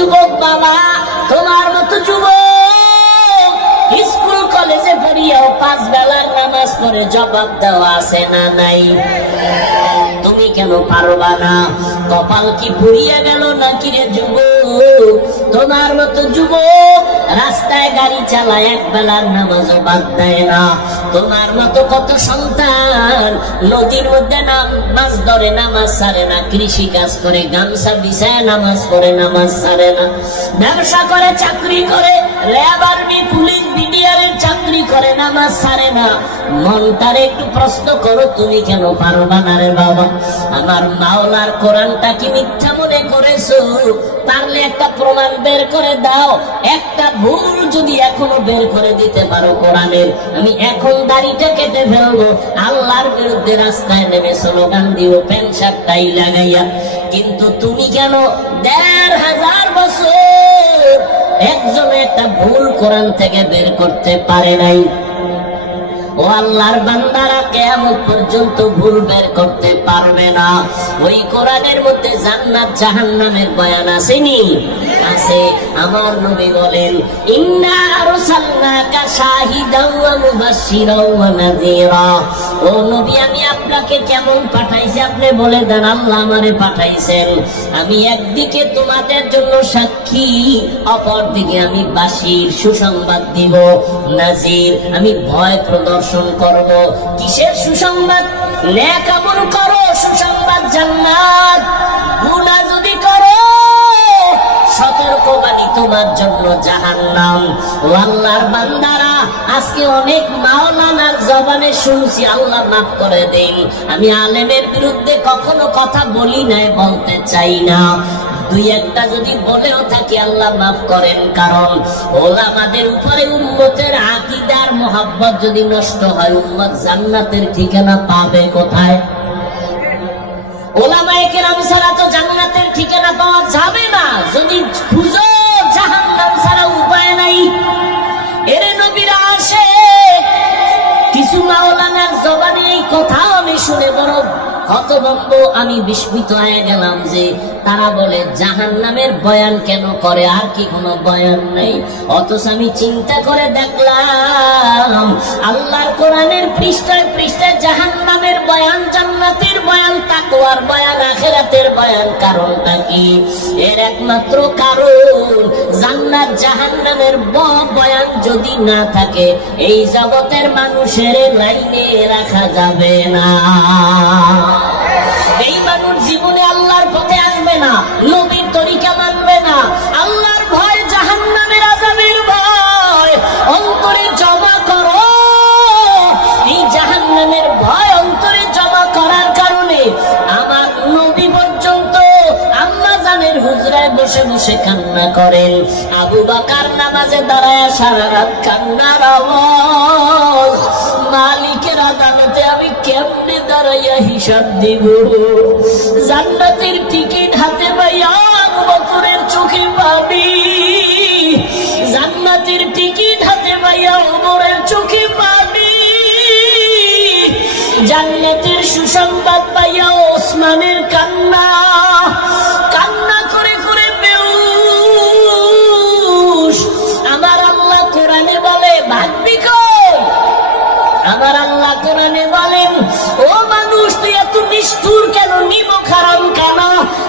যুবক বাবা, তোমার মতো যুবক স্কুল কলেজে পড়িয়াও 5 বেলার নামাজ পড়ে জবাব দেওয়া আছে না নাই? তুমি কেন পারবা না? কপাল কি পুড়িয়া গেল নাকি রে যুবক? তোমার মতো যুবক রাস্তায় গাড়ি চালায় 1 বেলার নামাজও বাদ দেয় না। তোমার মতো কত সন্তান নদীর মধ্যে মাছ ধরে নামাজ ছাড়ে না, কৃষি কাজ করে গামছা বিছায় নামাজ পড়ে নামাজ ছাড়ে না, ব্যবসা করে চাকরি করে ল্যাব আর্মি পুলিশ বিডিআরের চাকরি করে নামাজ ছাড়ে না। মনটারে একটু প্রশ্ন করো, তুমি কেন পারবা না রে বাবা? আমার মাওলার কোরআনটা কি মিথ্যা মনে করেছো? পারলে একটা প্রমাণ বের করে দাও। একটা ভুল যদি এখনো বের করে দিতে পারো কোরআনের, আমি এখন দাড়িটা কেটে ফেলবো, আল্লাহর বিরুদ্ধে রাস্তায় নেমে স্লোগান দিও প্যান্ট শার্ট টাই লাগাইয়া। কিন্তু তুমি কেন 1500 বছর একজন একটা ভুল কোরআন থেকে বের করতে পারে নাই? ও আল্লাহর বান্দারা, কিয়ামত পর্যন্ত ভুল বের করতে পারবে না। ওই কোরআনের মধ্যে জান্নাত জাহান্নামের বয়ান আসেনি? আছে। আমার নবী বলেন, ইন্না আরসালনাকা শাহিদাও ওয়া মুবাশশিরাও ওয়া নাযীরা। ও নবী, আমি আপনাকে কেমন পাঠাইছি আপনি বলে দেন। আল্লাহ আমারে পাঠাইছেন, আমি একদিকে তোমাদের জন্য সাক্ষী, অপরদিকে আমি বাশীর সুসংবাদ দিব, নাযীর আমি ভয় প্রদর্শন করব। কিসের সুসংবাদ? নেক আমল করো, সুসংবাদ জান্নাত। গুনাহ যদি করো, সতর্কবাণী তোমার জন্য জাহান্নাম। ও আল্লাহর বান্দারা, আজকে অনেক মাওলানার জবানে শুনছি, আল্লাহ মাফ করে দেন, আমি আলেমের বিরুদ্ধে কখনো কথা বলি নাই, বলতে চাই না। 2-1টা যদি বলেও থাকি আল্লাহ মাফ করেন, কারণ ওলামাদের উপরে উম্মতের আকীদার মোহাব্বত যদি নষ্ট হয়, উম্মত জান্নাতের ঠিকানা পাবে কোথায়? ওলামায়ে কেরাম ছাড়া তো জান্নাতের ঠিকানা পাওয়া যাবে না। যদি খুঁজো, জাহান্নাম ছাড়া উপায় নাই। এর নবীরা আসে, কিছু মাওলানার জবানে এই কথা আমি শুনে বড় হতভম্ব, আমি বিস্মিত হয়ে গেলাম যে তারা বলে জাহান্নামের বয়ান কেন করে, আর কি কোনো বয়ান নেই? অথচ আমি চিন্তা করে দেখলাম আল্লাহর কোরআনের পৃষ্ঠায় পৃষ্ঠায় জাহান্নামের বয়ান, জান্নাতের বয়ান, তাকওয়ার বয়ান, আখিরাতের বয়ান। কারণটা কি? এর একমাত্র কারণ, জান্নাত জাহান্নামের বয়ান যদি না থাকে, এই জগতের মানুষের লাইনে রাখা যাবে না। এই মানুষ জীবনে আল্লাহর পথে আসবে না, নবীর তরিকা মানবে না। আল্লাহর ভয়, জাহান্নামের আযাবের ভয় অন্তরে জমা করো। এই জাহান্নামের ভয় অন্তরে জমা করার কারণে আমার নবী পর্যন্ত আম্মা জানের হুজরায় বসে বসে কান্না করেন। আবু বকর নামাজে দাঁড়ায় সারা রাত কান্নার আওয়াজ। মালিকের আদালতে আমি কেমনে দাঁড়াইয়া হিসাব দিব? জান্নাতের টিকিট হাতে পাইয়া আবু বকরের চোখে পানি, জান্নাতের টিকিট হাতে পাইয়া ওমরের চোখে পানি, জান্নাতের সুসংবাদ পাইয়া ওসমানের কান্না। কান্না করে করে বেহুশ। আমার আল্লাহ কোরআনে বলে, ভাববি কই? আমার আল্লাহ কোরআনে বলেন, ও মানুষ, তুই এত নিষ্ঠুর কেন, নিমক হারাম কেন?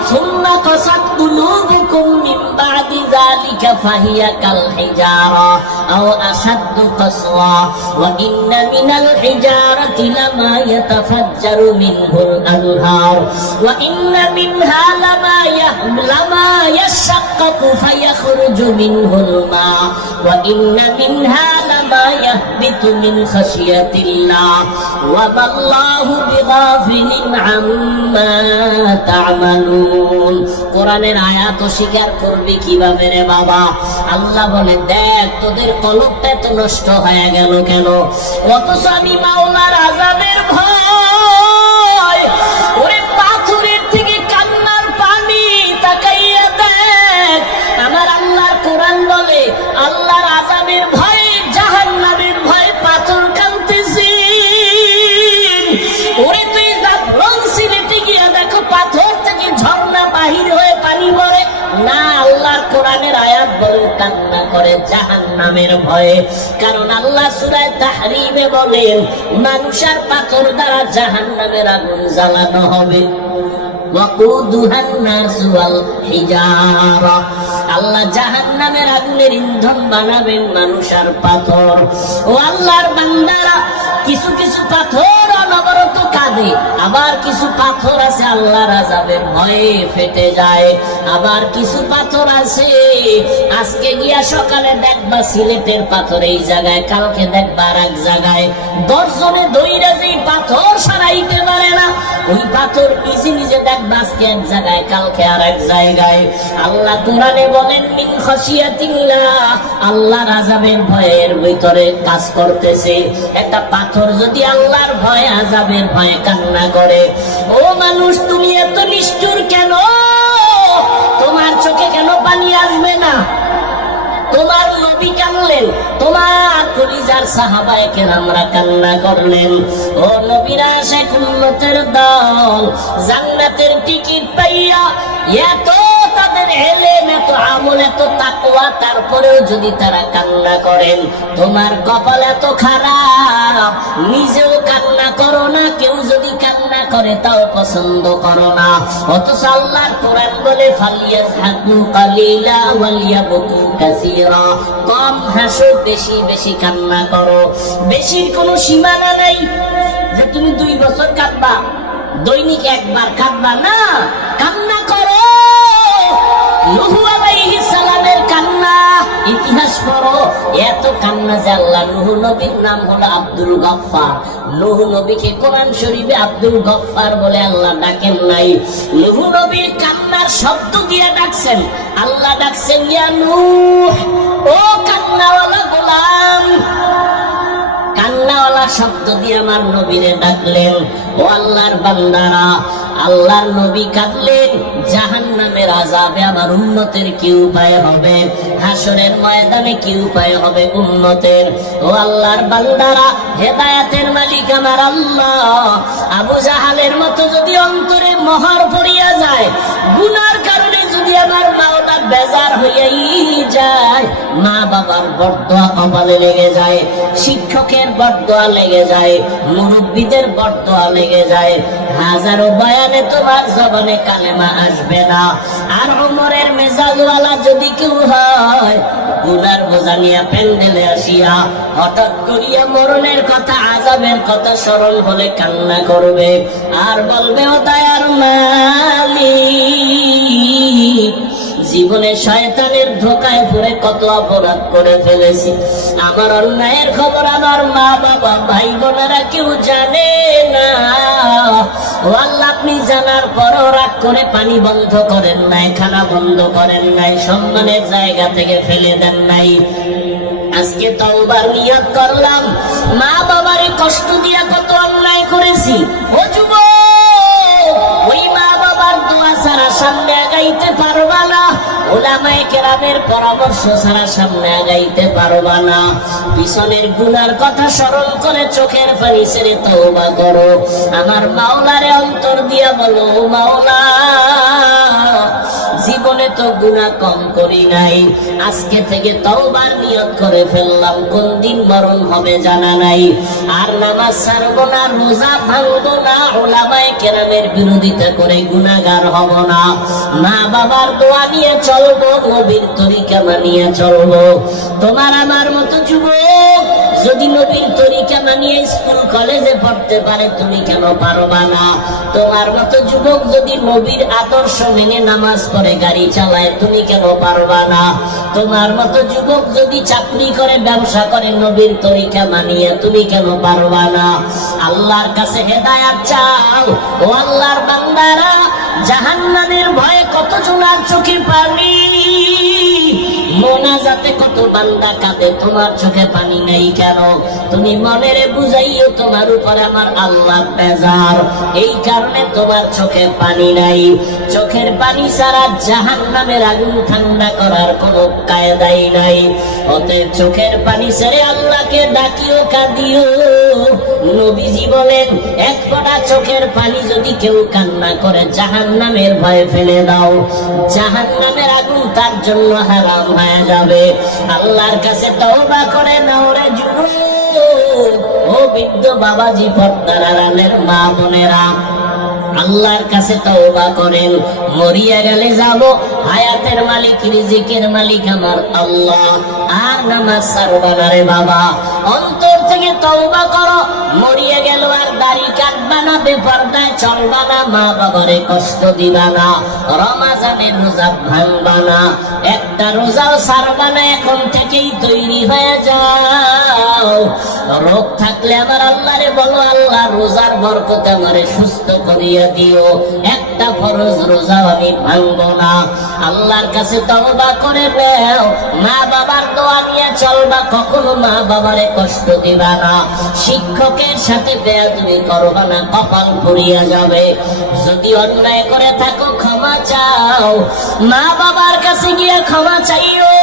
সুন্নাহ কাসাত কুলুবুকুম মিন বাদি যালিকা ফাহিয়া কাল হিজারা আও আশাদ্দু কাসওয়া ওয়া ইন্না মিনাল হিজারাতি লামা ইয়াতাফাজ্জারু মিনহুল আনহার ওয়া ইন্না মিনহা লামা ইয়াশাক্কাকু ফায়াখরুজু মিনহুল মা ওয়া ইন্না মিনহা লামা ইয়াহবিতু মিন খাশিয়াতিল্লাহ ওয়া মাল্লাহু বিগাফিলিন আম্মা তা'মালুন। কোরআনের আয়াত স্বীকার করবে কিভাবে রে বাবা? আল্লাহ বলে, দেখ তোদের কলবটা এত নষ্ট হয়ে গেল কেন? অথচ আমি মাওলার আযাবের ভয়, ওরে পাথরের থেকে কান্নার পানি, তাকাইয়া দেখ। আমার আল্লাহর কোরআন বলে, আল্লাহর আযাবের ভয়, জাহান্নামের ভয় পাথর কাঁদতেছে। ওরে তুই জাফলং সিলেটে গিয়া দেখো, পাথর থেকে ঝর্ণা বাহির হয়ে পানি পড়ে না। আল্লাহর কোরআনের আয়াত বলে কান্না করে জাহান্নামের ভয়ে। কারণ আল্লাহ সূরা তাহরিমে বলেন মানুষ আর পাথর দ্বারা জাহান্নামের আগুন জ্বালানো হবে। আল্লাহ জাহান্নামের আগুনের ইন্ধন বানাবেন মানুষ আর পাথর। ও আল্লাহর বান্দারা, কিছু কিছু পাথর অনবরত কাঁদে, আবার কিছু পাথর আছে আল্লাহর আযাবের ভয়ে ফেটে যায়। আবার কিছু পাথর আছে আজকে গিয়া সকালে দেখবা সিলেটের পাথর এই জায়গায়, কালকে দেখবা আর এক জায়গায়। 10 জনে দইরা যেই পাথর সরাইতে পারে না, ওই পাথর নিজে নিজে দেখবা আজকে এক জায়গায়, কালকে আর এক জায়গায়। আল্লাহ কোরআনে বলেন মিন খাশিয়াতিল্লাহ, আল্লাহর আযাবের ভয়ের ভিতরে কাজ করতেছে। একটা পাথর যদি আল্লাহর ভয় আযাবের ভয়ে কান্না করে, ও মানুষ তুমি এত নিষ্ঠুর কেন? তোমার চোখে কেন পানি আসবে না? তোমার নবী কাঁদলেন, তোমার কলিজার সাহাবায়ে কেরামরা কান্না করলেন। ও নবীরা শেখ উম্মতের দল, জান্নাতের টিকিট পাইয়া এত তাদের ইলম, এত আমল, এত তাকওয়া, তারপরেও যদি তারা কান্না করেন, তোমার কপাল এত খারাপ, নিজেও কান্না করো না, কেউ যদি কান্না করে তাও পছন্দ করো না। অথচ আল্লাহর কোরআন বলে ফালিয়াযহাকু কালিলা ওয়ালিয়াবকু কাসীরা, কম হাসো, বেশি বেশি কান্না করো। বেশির কোনো সীমানা নাই যে তুমি 2 বছর কাঁদবা, দৈনিক একবার কাঁদবা না, কান্না করো। নূহ আলাইহিস সালামের কান্না ইতিহাস পড়ো, এত কান্না যে আল্লাহ নূহ নবীর নাম হলো আব্দুল গফফার। নূহ নবীকে কোরআন শরীফে আব্দুল গফফার বলে আল্লাহ ডাকেন নাই, নূহ নবীর কান্নার শব্দ দিয়ে ডাকছেন। আল্লাহ ডাকছেন ইয়া নূহ, ও কান্নাওয়ালা গোলাম। কান্নাওয়ালা শব্দ দিয়ে আমার নবীরে ডাকলেন। ও আল্লাহর বান্দারা, আল্লাহর নবী কাঁদলেন, জাহান্নামের আযাবে আমার উম্মতের কি উপায় হবে? হাসরের ময়দানে কি উপায় হবে উম্মতের? ও আল্লাহর বান্দারা, হেদায়েতের মালিক আমার আল্লাহ। আবু জাহালের মতো যদি অন্তরে মোহর পড়িয়া যায়, গুনার কারণে যদি আমার মাওলা বেজার হইয়াই যায়, মা বাবার বরদোয়া কপালে লেগে যায়, শিক্ষকের বরদোয়া লেগে যায়, মুরব্বীদের বরদোয়া লেগে যায়, হাজারো বয়ানে তোমার জবানে কালেমা আসবে না। আর ওমরের মেজাজওয়ালা যদি কেউ হয়, গুনার বোঝা নিয়ে প্যান্ডেলে আসিয়া হঠাৎ করিয়া মরণের কথা, আযাবের কথা স্মরণ হলে কান্না করবে আর বলবে ও দয়ার মালিক, জীবনে শয়তানের ধোকায় পড়ে কত অপরাধ করে ফেলেছি, আমার অন্যায়ের খবর আমার মা বাবা ভাই বোনেরা কেউ জানে না। ও আল্লাহ, আপনি জানার পরও রাগ করে পানি বন্ধ করেন নাই, খানা বন্ধ করেন নাই, সম্মানের জায়গা থেকে ফেলে দেন নাই। আজকে তওবার নিয়ত করলাম, মা বাবারে কষ্ট দিয়া কত অন্যায় করেছি। ও যুবক, ওই মা বাবার দোয়া ছাড়া সামনে আগাইতে পারবা না, উলামায়ে কেরামের পরামর্শ ছাড়া সামনে আগাইতে পারবা না। পিছনের গুনার কথা স্মরণ করে চোখের পানি ছেড়ে তওবা করো। আমার মাওলারে অন্তর দিয়া বলো, মাওলা জীবনে তো গুনাহ কম করি নাই, আজকে থেকে তওবার নিয়ত করে ফেললাম, কোন দিন মরণ হবে জানা নাই। আর নামাজ ছাড়বো না, রোজা ভাঙবো না, উলামায়ে কেরামের বিরোধিতা করে গুনাহগার হব না, মা বাবার দোয়া নিয়ে চলবো, নবীর তরিকা মানিয়ে চলবো। তোমার আমার মতো যুবক যদি নবীর তরিকা মানিয়ে স্কুল কলেজে পড়তে পারে, তুমি কেন পারবা না? তোমার মতো যুবক যদি নবীর আদর্শ মেনে নামাজ পড়ে গাড়ি চালায়, তুমি কেন পারবা না? তোমার মতো যুবক যদি চাকরি করে, ব্যবসা করে, নবীর তরিকা মানিয়ে, তুমি কেন পারবা না? আল্লাহর কাছে হেদায়েত চাও। ও আল্লাহর বান্দারা, জাহান্নামের ভয়ে কত জনার চোখে পানি, মোনাজাতে কত বান্দা কাঁদে, তোমার চোখে পানি নেই কেন? তুমি মনেরে বুঝাইও তোমার উপর আমার আল্লাহ বেজার, এই কারণে তোমার চোখে পানি নাই। চোখের পানি ছাড়া জাহান্নামের আগুন ঠান্ডা করার কোনো কায়দাই নাই। অতএব চোখের পানি ছেড়ে আল্লাহকে ডাকিও, কাঁদিও। নবীজি বলেন, এক ফোঁটা চোখের পানি যদি কেউ কান্না করে জাহান্নামের ভয়ে ফেলে দাও, জাহান্নামের আগুন তার জন্য হারাম হয়ে যাবে। আল্লাহর কাছে তওবা করে নাও রে যুবক, ও বৃদ্ধ বাবাজি, পর্দার আড়ালের মা বোনেরা, আল্লাহর কাছে তওবা করেন। মরিয়া গেলে যাব, হায়াতের মালিক রিজিকের মালিক আমার আল্লাহ, আর নামাজ ছাড়বা না রে বাবা। অন্তর থেকে তওবা করো, মরিয়া গেল আর দাড়ি কাটবা না, বেপরদায় চলবা না, মা বাবারে কষ্ট দিবা না, রমাজানের রোজা ভাঙবা না, একটা রোজাও ছাড়বা না। এখন থেকেই তৈরি হয়ে যাও। রোগ থাকলে আমার আল্লাহরে বলো, আল্লাহ রোজার বরকতে আমারে সুস্থ করিয়া দিও, একটা ফরজ রোজাও আমি ভাঙবো না। আল্লাহর কাছে তওবা করে নাও, মা বাবার দোয়া নিয়ে চলবা, কখনো মা বাবারে কষ্ট দিবা না, শিক্ষকের সাথে বেয়াদবি করবা না, কপাল পুড়িয়া যাবে। যদি অন্যায় করে থাকো ক্ষমা চাও, মা বাবার কাছে গিয়া ক্ষমা চাইও,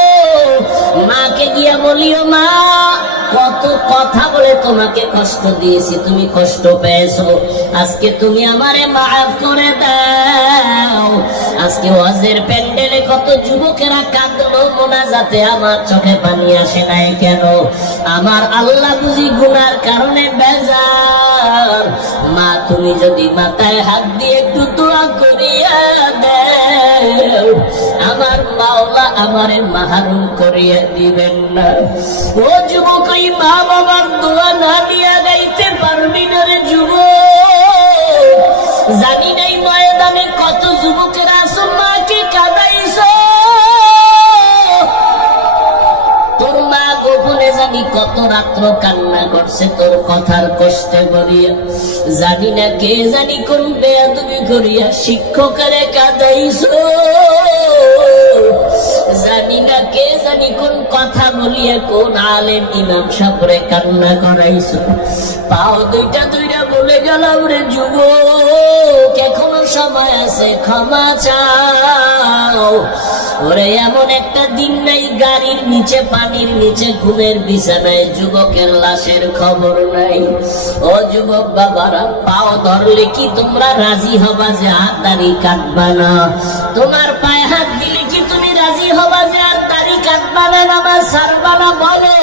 মাকে গিয়া বলিও, মা কত কথা বলে তোমাকে কষ্ট দিয়েছি, তুমি কষ্ট পেয়েছো, আজকে তুমি আমারে মাফ করে দাও। আজকে ওয়াজের প্যান্ডেলে কত যুবকেরা কাঁদলো মোনাজাতে, আমার চোখে পানি আসে নাই কেন? আমার আল্লাহ বুঝি গুনার কারণে বেজার। মা তুমি যদি মাথায় হাত দিয়ে একটু দোয়া করিয়া দেও, আমার মাওলা আমারে মাহরুম করিয়া দিবেন না। ও যুবক, ওই মা বাবার দোয়া না নিয়া গাইতে পারবি না রে যুবক। জানি নাই ময়দানে কত যুবকেরা আছো, মাকে কাঁদাইছো, তোর মা গোপনে জানি কত রাত্র কান্না করছে তোর কথার কষ্টে করিয়া। জানি না কে জানি কোন বেয়াদবি করিয়া শিক্ষকেরে কাঁদাইছো, জানি না কে জানি কোন কথা বলিয়া কোন আলেম ইমাম সাহেবরে কান্না করাইছো। পাও দুইটা দুইটা বলে গেলাম রে যুবক, এখনো সময় আছে, ক্ষমা চাও। ওরে এমন একটা দিন নাই গাড়ির নিচে, পানির নিচে, ঘুমের বিছানায় যুবকের লাশের খবর নাই। ও যুবক বাবারা, পাও ধরলে কি তোমরা রাজি হবা যে আর দাড়ি কাটবা না? তোমার পায়ে হাত দিলে কি তুমি রাজি হবা যে আর দাড়ি কাটবা না, নামাজ ছাড়বা না? বলো,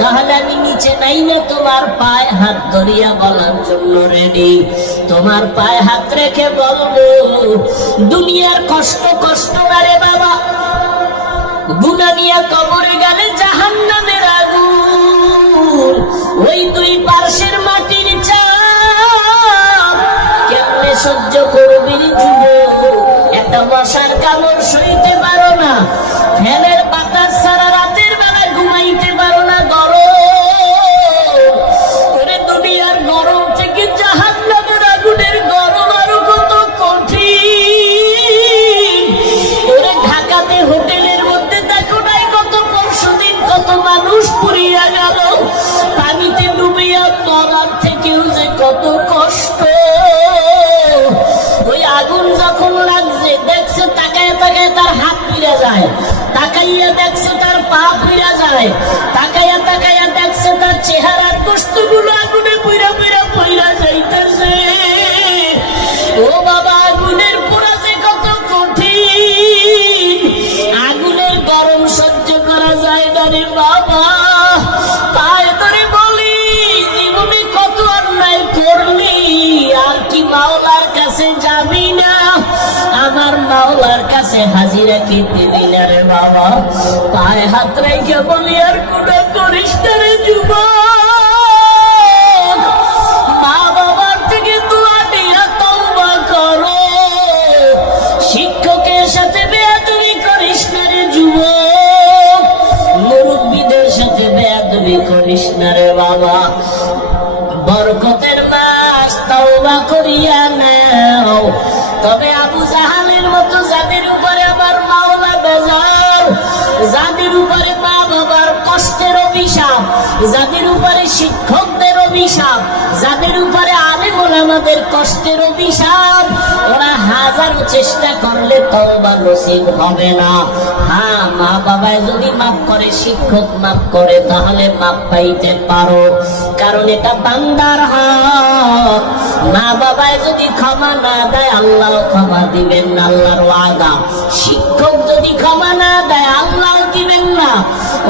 তাহলে আমি নিচে নাই না তোমার পায়ে হাত ধরিয়া বলার জন্য রেডি। তোমার পায়ে হাত রেখে বলবো, দুনিয়ার কষ্ট কষ্ট না রে বাবা, গুনাহ নিয়ে কবরে গেলে জাহান্নামের আগুন, ওই দুই পার্শ্বের মাটির চাপ কেমনে সহ্য করবি রে যুবক? একটা মশার কামড় সইতে পারো না, ফ্যানের বাতাস ছাড়া রাতের বেলা ঘুমাইতে পারো না, গরম। ওরে দুনিয়ার গরম থেকে জাহান্নামের আগুনের গরম আরো কত কঠিন। ওরে ঢাকাতে হোটেলের মধ্যে দেখো নাই কত পরশুদিন কত মানুষ পুড়িয়া গেল, পানিতে ডুবিয়া মরার থেকেও যে কত কষ্ট। ওই আগুন যখন লাগছে, দেখছে তাকায় তাকায় তার হাত পুড়ে যায়, তাকাইয়া দেখছে তার পা পুড়ে যায়, তাকাইয়া তাকাইয়া দেখছে তার চেহারার কষ্টগুলো আগুনে পুড়া পুড়া পুড়া যাইতেছে। ও বাবা, আগুনের পোড়া যে কত কঠিন, আগুনের গরম সহ্য করা যায় না রে বাবা। তাই ধরে বলি, জীবনে কত অন্যায় করলি, আর কি মাওলার কাছে যাবি না? আমার মাওলার কাছে হাজিরা কি দিবি না রে বাবা? পায়ে হাত রেখে বলি, আর গুনাহ করিস না রে যুবক। মা বাবার থেকে দোয়া নিয়া তওবা করো, শিক্ষকের সাথে বেয়াদবি করিস না রে যুবক, মুরব্বীদের সাথে বেয়াদবি করিস না রে বাবা। বরকতের মাস, তওবা করিয়া নাও। তবে আবু জাহালের মতো যাদের উপরে আমার মাওলা বেজার, যাদের উপরে মা বাবার কষ্টের অভিশাপ, যাদের উপরে শিক্ষকদের অভিশাপ, যাদের উপরে আলেম ওলামাদের কষ্টের অভিশাপ, ওরা হাজারো চেষ্টা করলে তওবা নসিব হবে না। হ্যাঁ, মা বাবায় যদি মাফ করে, শিক্ষক মাফ করে, তাহলে মাফ পাইতে পারো, কারণ এটা বান্দার হক। মা বাবায় যদি ক্ষমা না দেয়, আল্লাহ ক্ষমা দিবেন না, আল্লাহর ওয়াদা। শিক্ষক যদি ক্ষমা না দেয়, আল্লাহ দিবেন না।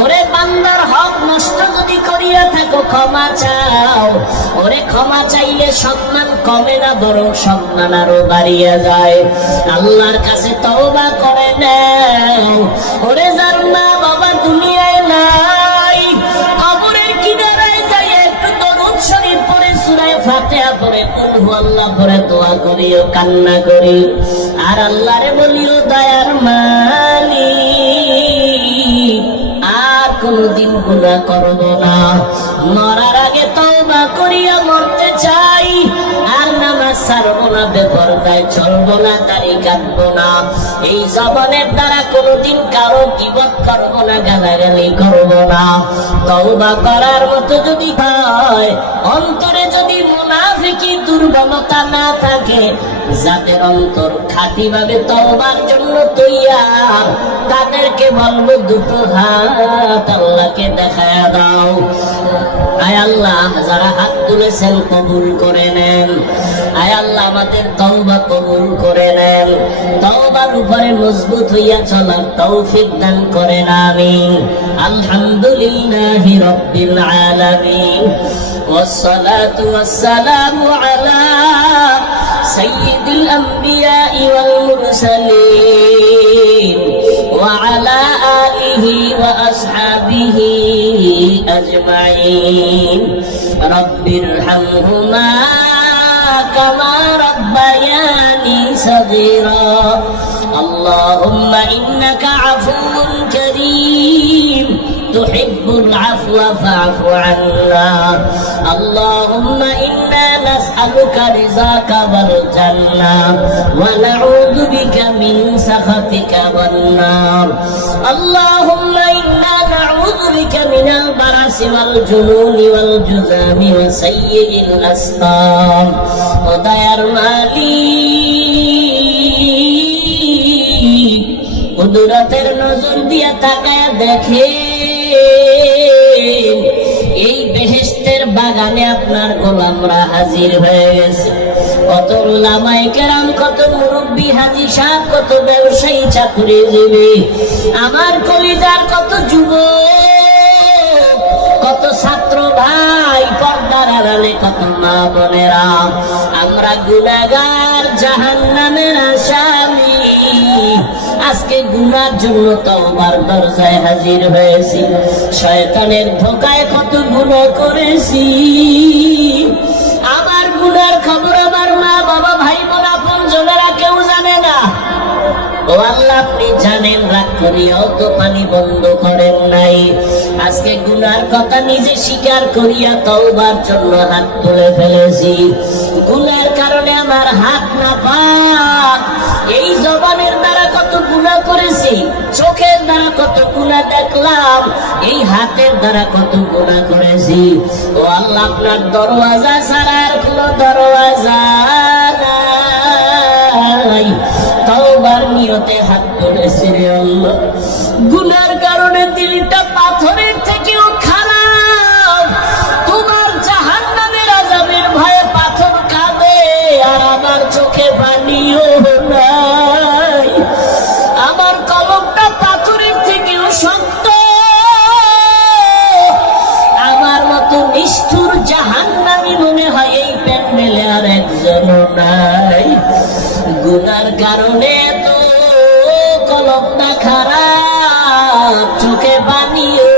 ওরে বান্দার হক নষ্ট যদি করিয়া থাকো, ক্ষমা চাও। ওরে ক্ষমা চাইলে সম্মান কমে না, বরং সম্মান আরো বাড়িয়া যায়। আল্লাহর কাছে তওবা করে নাও। ওরে যার মা বাবা দুনিয়ায় নাই, কবরের কিনারায় যাই একটু দরুদ শরীফ পড়ে, সূরা ফাতিহা পড়ে, কুল হুয়াল্লাহ পড়ে দোয়া করিও, কান্না করি, আর আল্লাহরে বলিও, দয়ার মালিক আর কোনদিন গুনাহ করব না। মরার আগে তওবা করিয়া মরতে চাই, আর নামাজ ছাড়বো না, বেপরদায় চলবো না, দাড়ি কাটবো না, এই জবানের দ্বারা কোনদিন কারো গীবত করবো না, গালাগালি করবো না। তওবা করার মতো যদি হয়, অন্তরে যদি মুনাফিকি দুর্বলতা না থাকে, যাদের অন্তর খাঁটি ভাবে তওবার জন্য তৈয়ার, তাদেরকে বলবো দুটো হাত আল্লাহকে দেখায় দাও। আয় আল্লাহ, যারা হাত তুলেছেন কবুল করে নেন। আয় আল্লাহ, আমাদের তওবা কবুল করে নেন। তওবার উপরে মজবুত হইয়া চলার তৌফিক দান করেন, আমিন। আলহামদুলিল্লাহি রাব্বিল আলামিন, والصلاة والسلام على سيد الأنبياء والمرسلين وعلى آله وأصحابه أجمعين رب ارحمهما كما ربياني صغيرا اللهم إنك عفو كريم تحب العفو فاعف عنا اللهم إنا نسألك رضاك والجنة ونعوذ بك من سخطك والنار اللهم إنا نعوذ بك من البرص والجنون والجذام وسيء الأسقام ودير মালিক কুদরতের নজর দিয়া তাকায়া দেখে এই বেহেশতের বাগানে আপনার গোলামরা হাজির হয়ে গেছে। কত উলামায়ে কেরাম, কত মুরব্বী হাজী সাহেব, কত ব্যবসায়ী চাকরিজীবী, আমার কলিজার কত যুবক, কত ছাত্র ভাই, পর্দার আড়ালে কত মা বোনেরা, আমরা গুনাহগার, জাহান্নামের আসামি। আজকে গুনার জন্য তওবার দরজায় হাজির হয়েছি। শয়তানের ধোঁকায় কত গুনাহ করেছি। আমার গুনার খবর আমার মা বাবা, ভাই বোন, আপনজনেরা কেউ জানে না। ও আল্লাহ, আপনি জানেন, রাগ করিয়াও তো পানি বন্ধ করেন নাই। আজকে গুনার কথা নিজে স্বীকার করিয়া তওবার জন্য হাত তুলে ফেলেছি। গুনার কারণে আমার হাত না পাক। এই জবানের দ্বারা কত গুনাহ করেছি, চোখের দ্বারা কত গুনাহ দেখলাম, এই হাতের দ্বারা কত গুনাহ করেছি। ও আল্লাহ, আপনার দরওয়াজা ছাড়া আর কোনো দরওয়াজা নাই। তওবার নিয়তে হাত তুলেছি রে আল্লাহ। গুনার কারণে দিলটা পাথরের থেকেও খারাপ। তোমার জাহান্নামের আযাবের ভয়ে পাথর কাঁদে, আর আমার চোখে পানিও নাই। আমার কলমটা পাথরের থেকেও শক্ত। আমার মতো নিষ্ঠুর জাহান্নামী মনে হয় এই প্যান্ডেলে আর একজনও নাই। গুনার কারণে তো কলমটা খারাপ, চোখে পানিও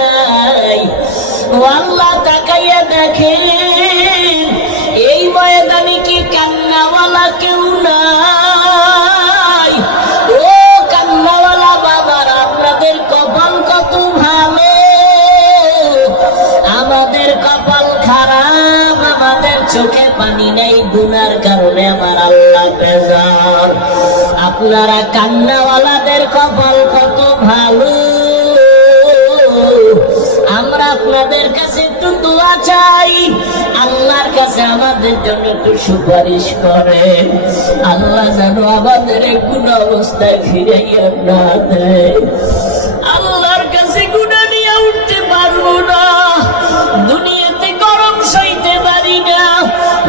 নাই। ও আল্লাহ, তাকাইয়া দেখেন এই ময়দানে কি কান্নাওয়ালা কেউ নাই? ও কান্নাওয়ালা বাবারা, আপনাদের কপাল কত ভালো, আমাদের কপাল খারাপ। আমাদের চোখে পানি নাই, গুনার কারণে আমার আল্লাহ বেজার। আপনারা কান্নাওয়ালাদের কপাল কত ভালো। আমরা আপনাদের কাছে একটু দোয়া চাই, আল্লাহর কাছে আমাদের জন্য একটু সুপারিশ করেন। আল্লাহ যেন আমাদের কোন অবস্থায় ফিরাইয়া না দেয়।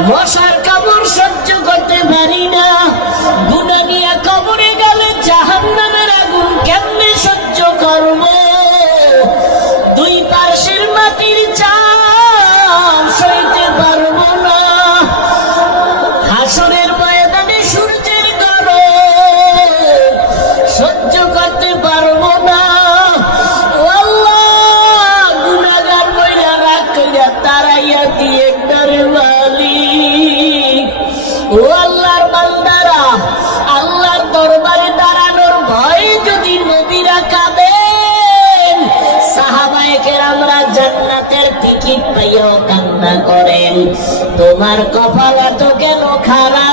মশার কামড় সহ্য করতে পারি না, গুনাহ নিয়ে কবরে গেলে জাহান্নামের আগুন কেমনে সহ্য করব? দুই পাশের মাটির চাপ সইতে পারবো না, হাসরের ময়দানে সূর্যের গরম সহ্য করতে পারবো না। ও আল্লাহ, গুনাহগার বইরা রাগ কইরা তারাইয়া দিয়ে ডারে মালিক। ও আল্লাহর বান্দারা, আল্লাহর দরবারে দাঁড়ানোর ভয়ে যদি নবীরা কাঁদেন, সাহাবায়ে কেরামরা জান্নাতের টিকিট পাইয়াও কান্না করেন, তোমার কপাল এত কেন খারাপ?